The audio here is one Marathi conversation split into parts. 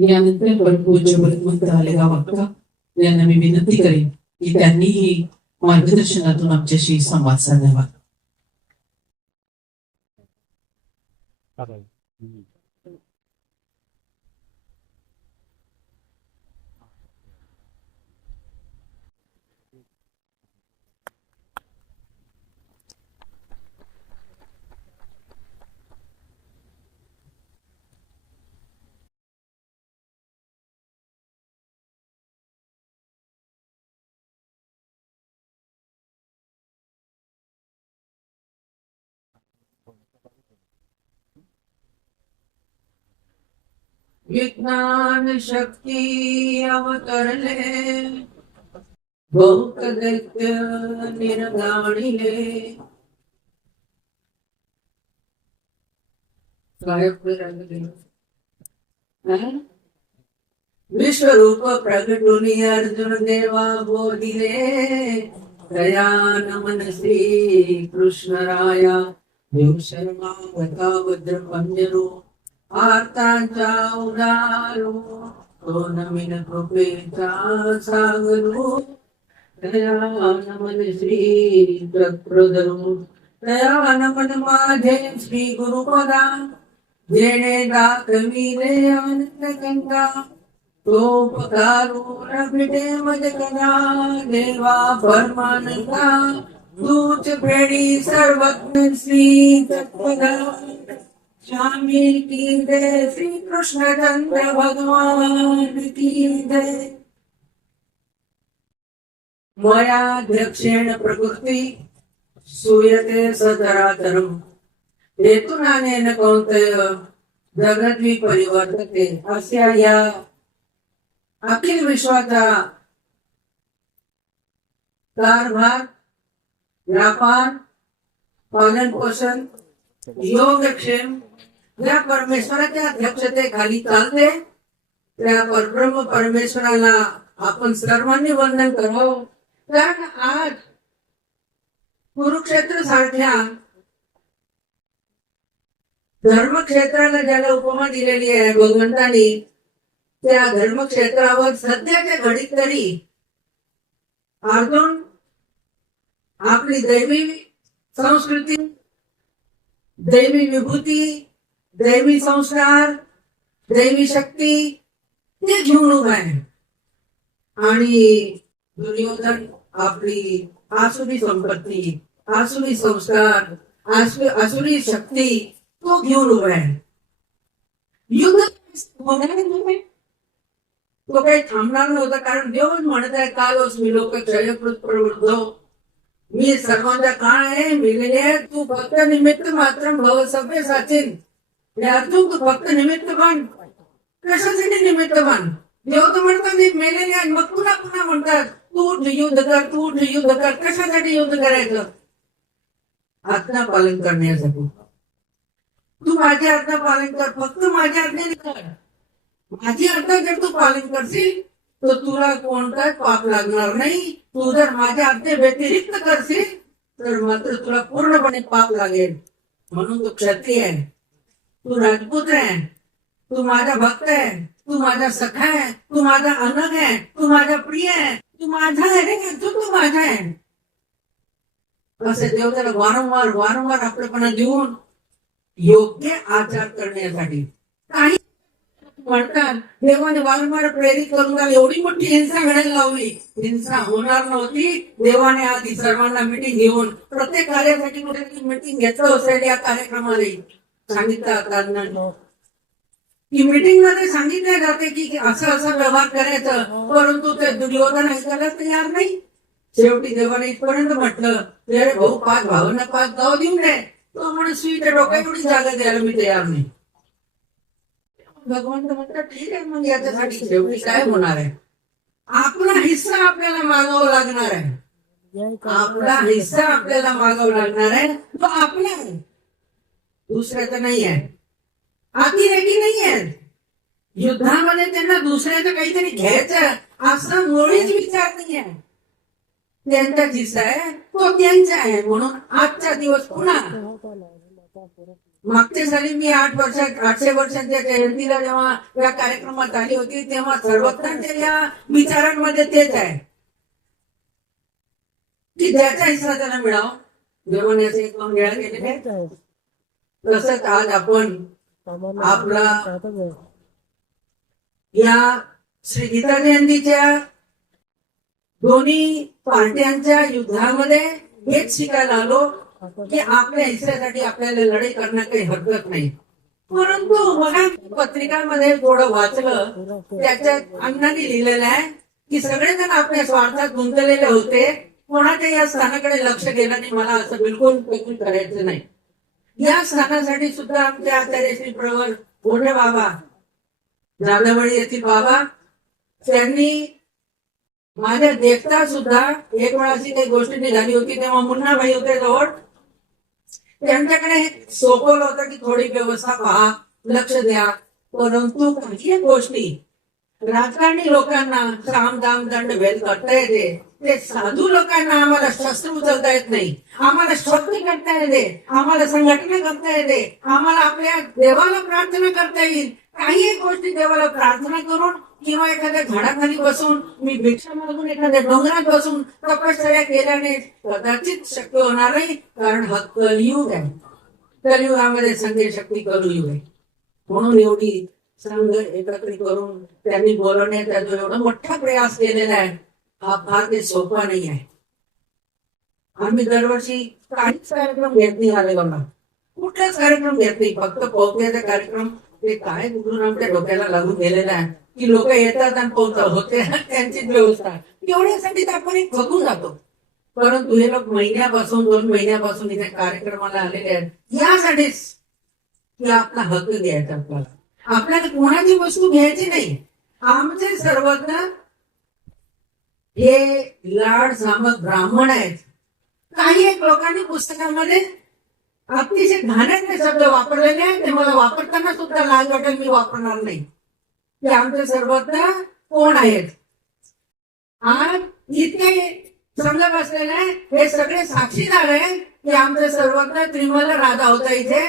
यानंतर परमपूज्य भरतमंत आलेगाव अक्का यांना मी विनंती करेन की त्यांनीही मार्गदर्शनातून आमच्याशी संवाद साधावा. विज्ञान शक्ति अवतरले बहुत दैत्य निर्गाणिले. विश्वरूप प्रगटुनी अर्जुन देवा बोधिले. दया नमन श्री कृष्ण राया देव शर्मा गता वज्र पंजरो आर्तांचा उदारो तो नवीन कृपेचा सागरो. दया नमन श्री चक्रधरो दया नमन माझे श्री गुरुपदा जेणे दाखविले अनंत गंगा तो पकारून भेटे मज करा देवा परमानंदा तूच फेडी सर्वज्ञ श्री चक्रधरा शामिल की जय श्री कृष्णचंद्र भगवान की जय. मयाध्यक्षेण प्रकृती सूयते सचराचरम् हेतुनानेन कौन्तेय जगद्वी परिवर्तते. अशा या अखिल विश्वाचा कारभार व्यापार पालन पोषण योगक्षेम या परमेश्वराच्या अध्यक्षतेखाली चालते. त्या परब्रह्म परमेश्वराला आपण सर्वांनी वंदन करावं. कारण आज कुरुक्षेत्र सारख्या धर्मक्षेत्राला ज्याला उपमा दिलेली आहे भगवंतानी त्या धर्मक्षेत्रावर सध्याच्या घडीत तरी अर्जुन आपली दैवी संस्कृती दैवी विभूती दैवी संस्कार दैवी शक्ती ते घेऊन उभा आहे. आणि दुर्योधन आपली आसुरी संपत्ती आसुरी संस्कार आसुरी शक्ती तो घेऊन उभा आहे. युद्ध तो काही थांबणार नव्हता. कारण देवच म्हणत आहे कालोस्मी लोक क्षयकृत प्रवृद्ध मी सर्वांचा काळ आहे मिळलेले आहे. तू फक्त निमित्त मात्र भव सभे साचीन. अर्जुन तू फक्त निमित्त बन. कशासाठी निमित्त बन? देव तर म्हणतात मी मेलेले आहे. मग पुन्हा पुन्हा म्हणतात तू युद्ध कर तू युद्ध कर. कशासाठी युद्ध करायचं? आज्ञा पालन करण्यासाठी. तू माझी आज्ञा पालन कर. फक्त माझ्या आज्ञेने कर. माझी आज्ञा जर तू पालन करशील तर तुला कोणताच पाप लागणार नाही. तू जर माझ्या आज्ञे व्यतिरिक्त करशील तर मात्र तुला पूर्णपणे पाप लागेल. म्हणून तू क्षत्रिय आहे तू राजपूत आहे तू माझा भक्त आहे तू माझा सखा आहे तू माझा अनग आहे तू माझा प्रिय आहे तू माझा आहे रे तू माझा आहे. असे देव त्याला वारंवार वारंवार आपलेपणा देऊन योग्य आचार करण्यासाठी काही म्हणतात देवाने वारंवार प्रेरित करून एवढी मोठी हिंसा घडायला लावली. हिंसा होणार नव्हती. देवाने आधी सर्वांना मिटिंग घेऊन प्रत्येक कार्यासाठी कुठे मिटिंग घेतलं असेल या कार्यक्रमाला सांगितलं की मिटिंग मध्ये सांगितले जाते की असं असं व्यवहार करायचं. परंतु ते दुर्योधन ऐकायला तयार नाही. शेवटी देवाने इथपर्यंत म्हटलं अरे भाऊ 5 भावांना 5 गाव देऊन दे. तो म्हणे स्वीच्या डोक्या एवढी जागा द्यायला मी तयार नाही. भगवंत म्हणतात ठीक आहे मग याच्यासाठी शेवटी काय होणार आहे? आपला हिस्सा आपल्याला मागावा लागणार आहे. आपला हिस्सा आपल्याला मागावा लागणार आहे. तो आपला आहे दुसऱ्याचा नाही आहे. अतिरेकी नाही आहे. युद्धामध्ये त्यांना दुसऱ्याचं काहीतरी घ्यायचं असं मुळीच विचार नाही आहे. त्यांचा हिस्सा आहे तो त्यांचा आहे. म्हणून आजचा दिवस पुन्हा मागच्या साली मी 800 वर्षांच्या जयंतीला जेव्हा या कार्यक्रमात आली होती तेव्हा सर्वज्ञांच्या या विचारांमध्ये तेच आहे की ज्याचा हिस्सा त्याला मिळावा. जेवणाचे 1-2 वेळा केलेले तसंच आज आपण आपला या श्री गीता जयंतीच्या दोन्ही पार्ट्यांच्या युद्धामध्ये हेच शिकायला आलो की आपल्या हिस्स्यासाठी आपल्याला लढाई करण्यात काही हरकत नाही. परंतु मला पत्रिकांमध्ये थोडं वाचलं, त्याच्यात अण्णांनी लिहिलेलं आहे की सगळेजण आपल्या स्वार्थात गुंतलेले होते, कोणाच्या या स्थानाकडे लक्ष गेलं नाही. मला असं बिलकुल कबूल करायचं नाही. या स्थानासाठी सुद्धा आमचे आचार्य श्री प्रवर मोठे बाबा जाधववाडी येथील बाबा त्यांनी माझ्या देखता सुद्धा एक वेळा अशी काही गोष्ट निघाली होती तेव्हा मुन्नाभाई होते जवळ, त्यांच्याकडे हे सोपवलं होतं की थोडी व्यवस्था पहा, लक्ष द्या. परंतु काही गोष्टी राजकारणी लोकांना साम दाम दंड भेद करता येते, ते साधू लोकांना आम्हाला शस्त्र उचलता येत नाही, आम्हाला शक्ती करता येते, आम्हाला संघटना करता येते, आम्हाला आपल्या देवाला प्रार्थना करता येईल. काही गोष्टी देवाला प्रार्थना करून किंवा एखाद्या झाडाखाली बसून मी भिक्षा मागून एखाद्या डोंगरात बसून तपश्चर्या केल्याने कदाचित शक्य होणार नाही, कारण हा कलियुग आहे. कलियुगामध्ये संघ शक्ती कलियुग आहे. म्हणून एवढी संघ एकत्रित करून त्यांनी बोलवण्याचा जो एवढा मोठा प्रयास केलेला आहे हा फार ते सोपा नाही आहे. आम्ही दरवर्षी काहीच कार्यक्रम घेत नाही आलेला, कुठलाच कार्यक्रम घेत नाही. फक्त पौत्याचा कार्यक्रम ते काय कुठून आमच्या डोक्याला लागून गेलेला आहे की लोक येतात आणि पोहोचतात होते त्यांचीच व्यवस्था, एवढ्यासाठी तर आपण एक थकून जातो. परंतु हे लोक महिन्यापासून 2 महिन्यापासून इथे कार्यक्रमाला आलेले आहेत यासाठीच की आपला हक्क घ्यायचा. आपल्याला कोणाची वस्तू घ्यायची नाही. आमचे सर्वज्ञ हे लाड सामक ब्राह्मण आहेत. काही एक लोकांनी पुस्तकामध्ये अतिशय घाणेरडे शब्द वापरलेले आहेत, ते मला वापरताना सुद्धा लाज वाटेल, मी वापरणार नाही. ते आमचे सर्वज्ञ कोण आहेत? आज इतके समजा बसलेले हे सगळे साक्षीदार आहेत की आमचे सर्वज्ञ त्रिमल राधा होता इथे,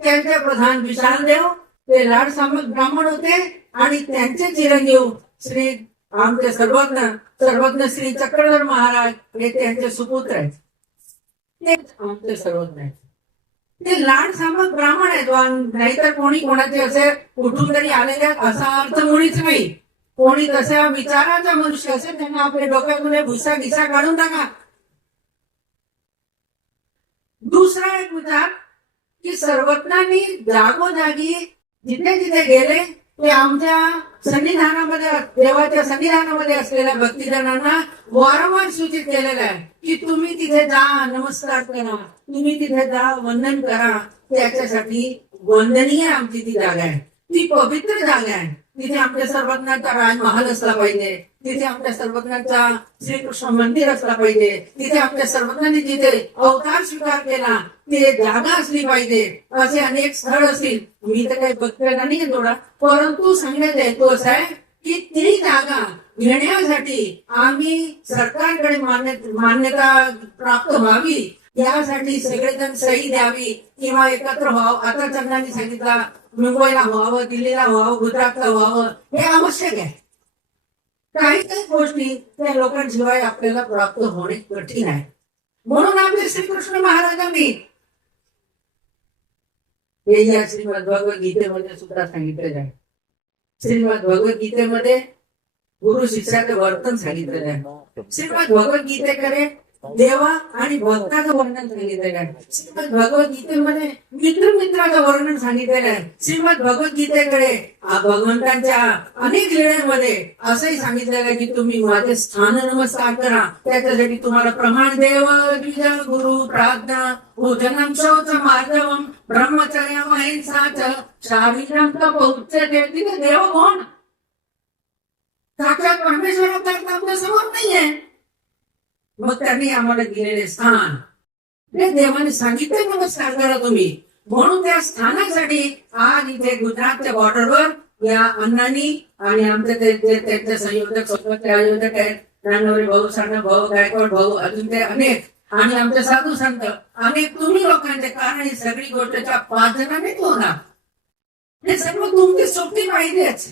त्यांचे प्रधान विशाल देव ते लाड सामक ब्राह्मण होते आणि त्यांचे चिरंजीव श्री आमचे सर्वज्ञ श्री चक्रधर महाराज हे त्यांचे सुपुत्र आहेत. ते आमचे सर्वज्ञ आहेत. ते लाड सामक ब्राह्मण आहेत. नाहीतर कोणी कोणाचे असे कुठून तरी आलेले असा अर्थ मुळीच नाही. कोणी तशा विचाराचा मनुष्य असेल त्यांना आपल्या डोक्यातून भुसा गिसा काढून टाका. दुसरा एक विचार की सर्वज्ञांनी जागोजागी जिथे जिथे गेले ते आमच्या सन्निधानामध्ये देवाच्या सन्निधानामध्ये असलेल्या भक्तिजनांना वारंवार सूचित केलेलं आहे की तुम्ही तिथे जा, नमस्कार करा, तुम्ही तिथे जा, वंदन करा. त्याच्यासाठी वंदनीय आमची ती जागा आहे, ती पवित्र जागा आहे. तिथे आमच्या सर्वज्ञांचा राजमहाल असला पाहिजे, तिथे आमच्या सर्वज्ञांचा श्रीकृष्ण मंदिर असला पाहिजे, तिथे आमच्या सर्वज्ञांनी जिथे अवतार स्वीकार केला ते जागा असली पाहिजे. असे अनेक स्थळ असतील, मी तर काही बघताना नाही थोडा, परंतु सांगण्याचा हेतू असा आहे की ती जागा घेण्यासाठी आम्ही सरकारकडे मान्यता प्राप्त व्हावी, यासाठी सगळेजण सही द्यावी किंवा एकत्र व्हावं. आता चंद्रांनी सांगितलं मुंबईला व्हावं, दिल्लीला व्हावं, गुजरातला व्हावं, हे आवश्यक आहे. काही काही गोष्टी त्या लोकांशिवाय आपल्याला प्राप्त होणे कठीण आहे. म्हणून आपले श्रीकृष्ण महाराजांनी हे या श्रीमद भगवद्गीतेमध्ये सुद्धा सांगितलेलं आहे. श्रीमद भगवद्गीतेमध्ये गुरु शिष्याचं वर्तन सांगितलेलं आहे. श्रीमद भगवद्गीतेकडे देवा आणि भक्ताचं वर्णन सांगितलेलं आहे. श्रीमद भगवद्गीतेमध्ये मित्राचं वर्णन सांगितलेलं आहे. श्रीमद भगवद्गीतेकडे भगवंतांच्या अनेक लीळेमध्ये असंही सांगितलेलं आहे की तुम्ही माझे स्थान नमस्कार करा. त्याच्यासाठी तुम्हाला प्रमाण देव द्विज गुरु प्राज्ञा भोजनम शौच मार्जवम ब्रह्मचर्य अहिंसाच शारीरम उच्चते. तिथे देव कोण? साक्षात परमेश्वराचा आपल्या समोर नाहीये. मग त्यांनी आम्हाला दिलेले स्थान ते देवाने सांगितले नमस्कार करा तुम्ही. म्हणून त्या स्थानासाठी आज इथे गुजरातच्या बॉर्डरवर या अण्णांनी आणि आमचे त्यांचे संयोजक स्वतःचे आयोजक आहेत रणवरे भाऊ, साना भाऊ, गायकवाड भाऊ, अजून ते अनेक आणि आमचे साधू संत आणि तुम्ही लोकांचे कारण ही सगळी गोष्टच्या 5 जणांनीच होणार. हे सर्व तुमची सोबती पाहिजेच.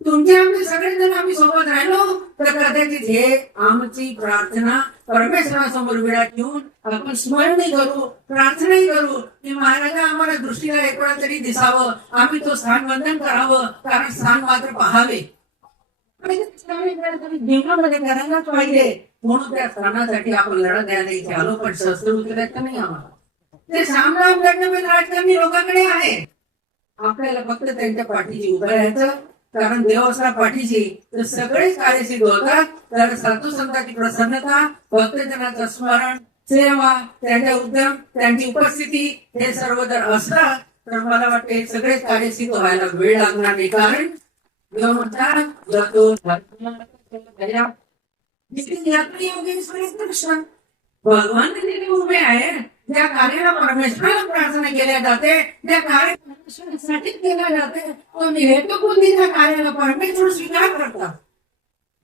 तुमचे आमचे सगळेजण आम्ही सोबत राहिलो तर कदाचित हे आमची प्रार्थना परमेश्वरासमोर विडा ठेवून आपण स्मरणही करू, प्रार्थनाही करू की महाराजा आम्हाला दृष्टीला एक वेळा तरी दिसावं, आम्ही तो स्थान वंदन करावं, कारण स्थान मात्र पाहावे. जीवनामध्ये करायलाच पाहिजे. म्हणून त्या स्थानासाठी आपण लढा द्यायला इथे आलो, पण शस्त्र उचलायचं नाही आम्हाला. ते सामनाम लढणं राजकारणी लोकांकडे आहे. आपल्याला फक्त त्यांच्या पाठीशी उभं राहायचं, कारण देव असला पाठीशी तर सगळेच कार्यसिद्ध होतात. तर साधू संतांची प्रसन्नता, भक्तजनाचं स्मरण, सेवा, त्यांचे उद्यम, त्यांची उपस्थिती हे सर्व जर असलं तर मला वाटतं हे सगळेच कार्यसिद्ध व्हायला वेळ लागणार नाही. कारण देव म्हणतात जातो कृष्ण भगवान तिथे उभे आहे. ज्या कार्याला परमेश्वराला प्रार्थना केल्या जाते, त्या कार्य परमेश्वरासाठीच केल्या जाते. तो हेतुबुद्धीच्या कार्याला परमेश्वर स्वीकार करतात.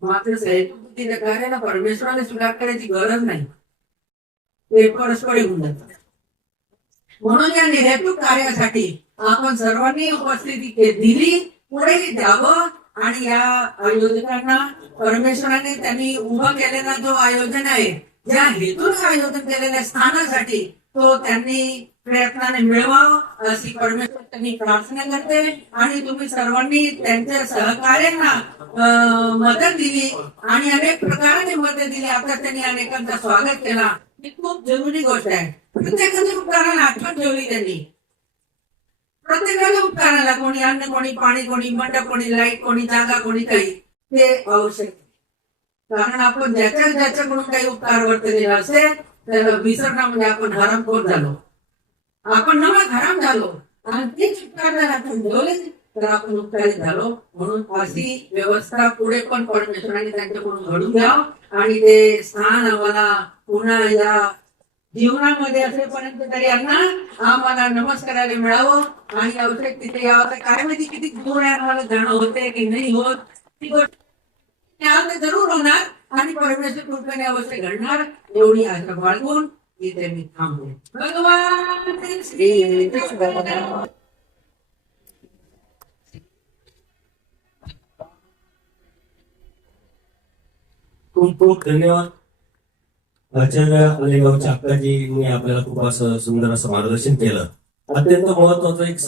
मात्र हेतुबुद्धीच्या कार्याला परमेश्वराने स्वीकार करायची गरज नाही. ते परस्पर होऊन जातात. म्हणून या निर्हेतुक कार्यासाठी आपण सर्वांनी उपस्थिती दिली, पुढेही द्यावं. आणि या आयोजकांना परमेश्वराने त्यांनी उभं केलेला जो आयोजन आहे, ज्या हेतून आयोजन केलेल्या स्थानासाठी तो त्यांनी प्रयत्नाने मिळवावं अशी परमेश्वर त्यांनी प्रार्थना करते. आणि तुम्ही सर्वांनी त्यांच्या सहकार्यांना मदत दिली आणि अनेक प्रकाराने मदत दिली. आता त्यांनी अनेकांचं स्वागत केला. ही खूप जरुरी गोष्ट आहे. प्रत्येकाच्या उपकाराला आठवण ठेवली त्यांनी. प्रत्येकाच्या उपकाराला, कोणी अन्न, कोणी पाणी, कोणी मंडप, कोणी लाईट, कोणी जागा, कोणी काही, ते आवश्यक. कारण आपण ज्याच्याकडून काही उपकार वर्तलेले असेल त्याला विसरणं म्हणजे आपण हरामखोर झालो, आपण नमक हराम झालो. आणि तेच उपकार जर आपण ठेवले तर आपण उपकारित झालो. म्हणून अशी व्यवस्था पुढे पण परमेश्वराने त्यांच्याकडून घडून घ्यावं आणि ते स्थान आम्हाला पुन्हा या जीवनामध्ये असेपर्यंत तरी आम्हाला नमस्काराला मिळावं. आणि आवश्यक तिथे यावं. तर काय माहिती किती दूर आहे आम्हाला जाणं होते की नाही होत, ती गोष्ट जरूर होणार आणि परमेश्वर कृपेने अवश्य घडणार, एवढी आशा बाळगून इथे मी थांबतो. भगवान श्री कृष्ण. खूप खूप धन्यवाद आचार्य आलेगावच्या अक्काजींनी आपल्याला खूप असं सुंदर असं मार्गदर्शन केलं. अत्यंत महत्वाचं एक